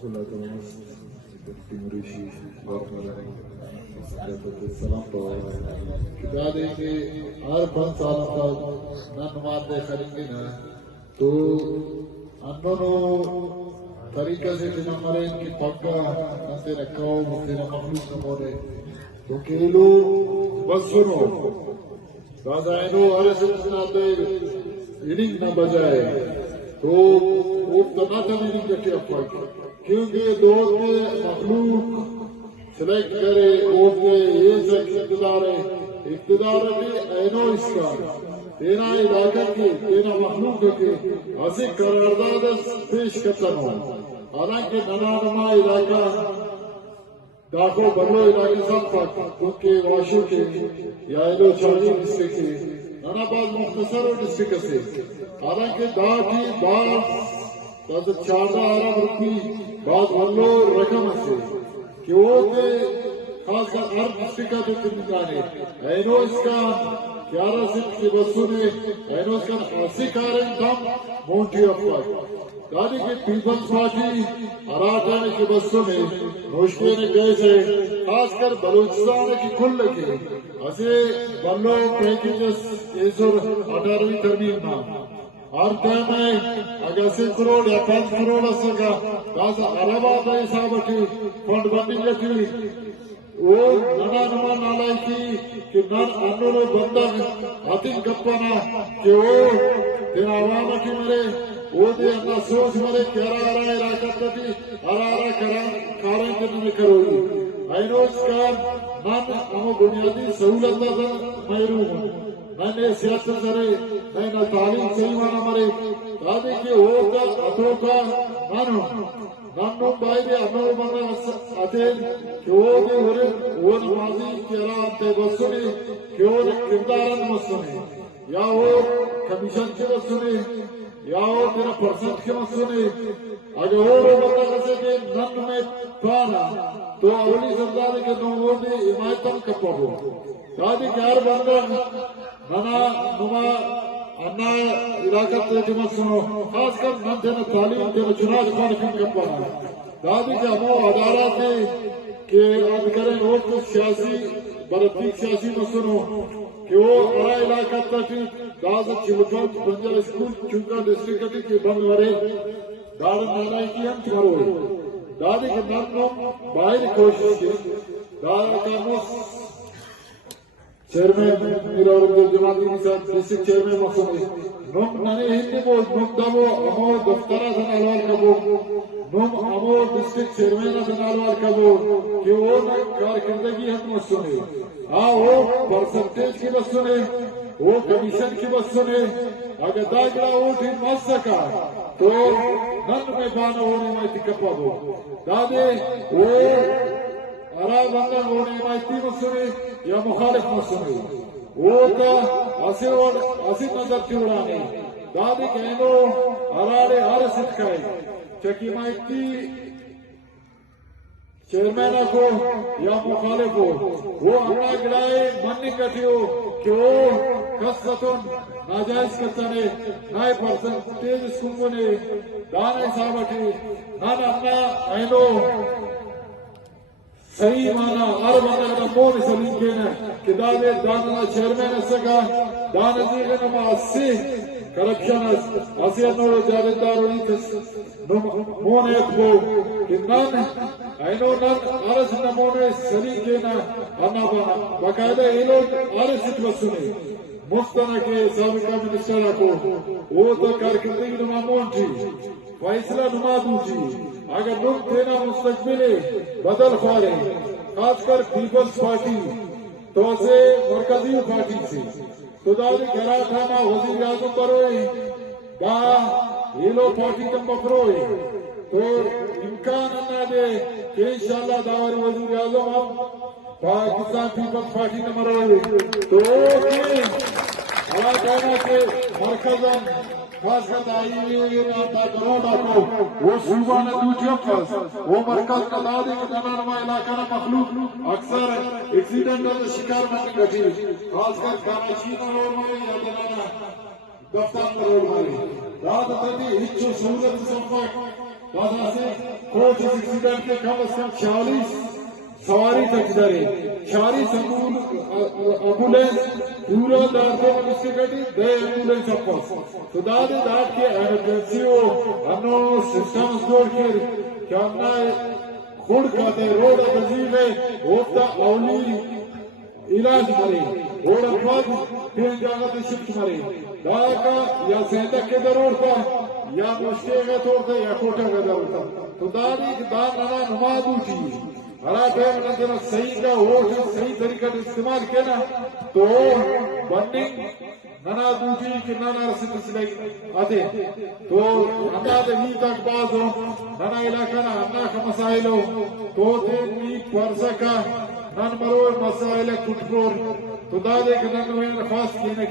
دے کہ ہر 5 سال تک نہ نماز کریں گے نا تو انہوں طریقہ سے جنا مرے ان کی پکا نتے رکھاؤ تیرا مخلوق نہ مورے تو کیلو بس سنو دادا اینو ہر سلسلہ دے اننگ نہ بجائے تو وہ تناتا نہیں کٹے اپائی کیونکہ دوست مخلوق سلیکٹ کرے وہ یہ سب اقتدار کے اینو اس کا تینا علاقہ کی تینا مخلوق کے اسی قرارداد پیش کرتا ہوں حالانکہ نما علاقہ داخو بلو علاقے سب تک کیونکہ واشو کے یا ایلو چاڑی ڈسٹرکٹ کے نانا بعض مختصر و ڈسٹرکٹ سے حالانکہ دا کی بعض 14 ارب روپی بعض بلو رقم سے کہ وہ خاص کر ہر ڈسٹرکٹ کا جو تنگانے اینو اس کا 11 سنٹ کے بسوں نے اینو اس کا 80 کارن دم مونٹی افوائی دادی کے پیپلز پارٹی اراکان کے بسوں میں نوشکے نے کیسے خاص کر بلوچستان کی کل لگے اسے بلو پیکیجز 18ویں ترمیم نام ہر ٹائم ہے اگر 6 کروڑ یا 5 کروڑ سکا کاسا عربات حساب کی فنڈ بندی لگی وہ نما نالائی کی کہ نن انہوں بندہ آتین کپانا کہ وہ دن عوام کی مرے وہ دے اپنا سوچ مرے کہ ارارا علاقہ تھی ارارا کاریں کرنے کروئی اینو اس کا نن ہمیں بنیادی سہولت دا محروم ہوں میں نے سیاست کرے میں نہ تعلیم صحیح مانا مرے دادی کہ وہ کا اتو کا نانو بائی دے انہوں بنا آتین کہ وہ دے وہ نمازی کہ ارا آتے بسنے کہ وہ کردارن مسنے یا وہ کمیشن کے بسنے یا وہ تیرا پرسنٹ کے مسنے اگر وہ بتا کسے کہ نن میں پانا تو اولی سردار کے نمو دے حمایتم کپا ہو دادی کہ ہر بندہ نما انا علاقہ ترجمہ سنو خاص کر نن دینا تعلیم دینا چناج پانکن کپا دادی کہ ہمو عدالت ہے کہ آج کریں وہ کچھ سیاسی برطیق سیاسی مسنو کہ وہ ارا علاقہ تک دازت چلکان بنجا اسکول چونکہ ڈسٹرکٹی کے بند ورے دار نالائی کی ہم تمہارو دادی کہ نم باہر کوشش کی دار کاموس چیئرمین میرا عبد جماعتی نصاب ڈسٹرکٹ چیئرمین مسئلے نم نانے ہندی بو نم دمو امو دفترہ سے نالوار کبو نم امو ڈسٹرکٹ چیئرمین سے نالوار کبو کہ وہ کارکردگی ہم مسئلے وہ پرسنٹیج کی بس سنے وہ کمیشن کی بس سنے اگر داگڑا ووٹ ہی مس سکا تو نن میں بانا ہونے میں تکپا ہو دادے وہ ارا بندہ ہونے میں تی مسنے یا مخالف مسنے وہ کا اسی نظر چوڑانے دادے کہنو ارارے ہر سٹکائے چکی مائتی چیئرمین کو یا مخالف ہو وہ ہمارا گڑائے منی کٹی ہو کہ وہ کسطن ناجائز کتنے نائے پرسنٹیج سنگو نے دانے صاحبٹی نان اپنا اینو صحیح مانا ہر بندہ کا مون سلیم کہنا کہ دانے دانا چیئرمین سکا دانے دیگے نما 80 کرپشن اسی انہوں جاردار ہوئی تس مون ایک ہو کہ نان اینو نن عرض نمونے سلی کہنا انا بانا باقاعدہ ایلو عرض اتوسنے مفتنہ کے سابقہ منسٹر کو وہ تو کارکردگی نما مون تھی فیصلہ نما دو تھی اگر نم تینا مستقبلے بدل خوارے خاص کر پیپلز پارٹی تو اسے مرکزی پارٹی سے تو دادی گھرا تھانا وزیر اعظم بروئی با ایلو پارٹی تم بکروئی تو امکان نہ دے کہ انشاءاللہ داوری وزیر اعظم ہم پاکستان پیپلز پارٹی نمبر ہوئے تو اللہ کہنا کہ مرکزم خاص کر آئی ہوئی ناتا کروڑا کو وہ صوبہ نے دوچیوں پاس وہ مرکز کا دادی کے دنانما علاقہ نا مخلوق اکثر ایکسیڈنٹل شکار میں گٹی خاص کر کانچی روڈ میں یا دنانا دفتر روڈ میں رات تدی ہچو سہولت سمپاک وہاں سے کوچ ایکسیڈنٹ کے کم از کم 46 سواری تک ڈرے 46 ایمبولینس پورا دارتے میں اس کے گڑی 2 ایمبولینس اپس تو دادے داد کے ایمرجنسی ہو انہوں سسٹم جوڑ کے کیا ہمنا خود کہتے روڈ تجیب ہے ہوتا اولی علاج مرے روڈ اپاد پھر جاگت شفٹ مرے دادا یا سینتک کے ضرور تھا یا مشکے گئے توڑتا یا کوٹا گئے ضرور تھا تو دادی کی داد ننا نماز اٹھی ہرا ٹائم نہ صحیح کا ووٹ صحیح طریقہ استعمال کیا نا تو بننگ ننا دوٹی کہ ننا رسل سلائی آتے تو انا دے نیت اکباز ہو ننا علاقہ نا انا کا مسائل ہو تو دے نیت پرسا کا نن مرو مسائل کٹپور تو دادے کہ نن ہوئے نفاس کینے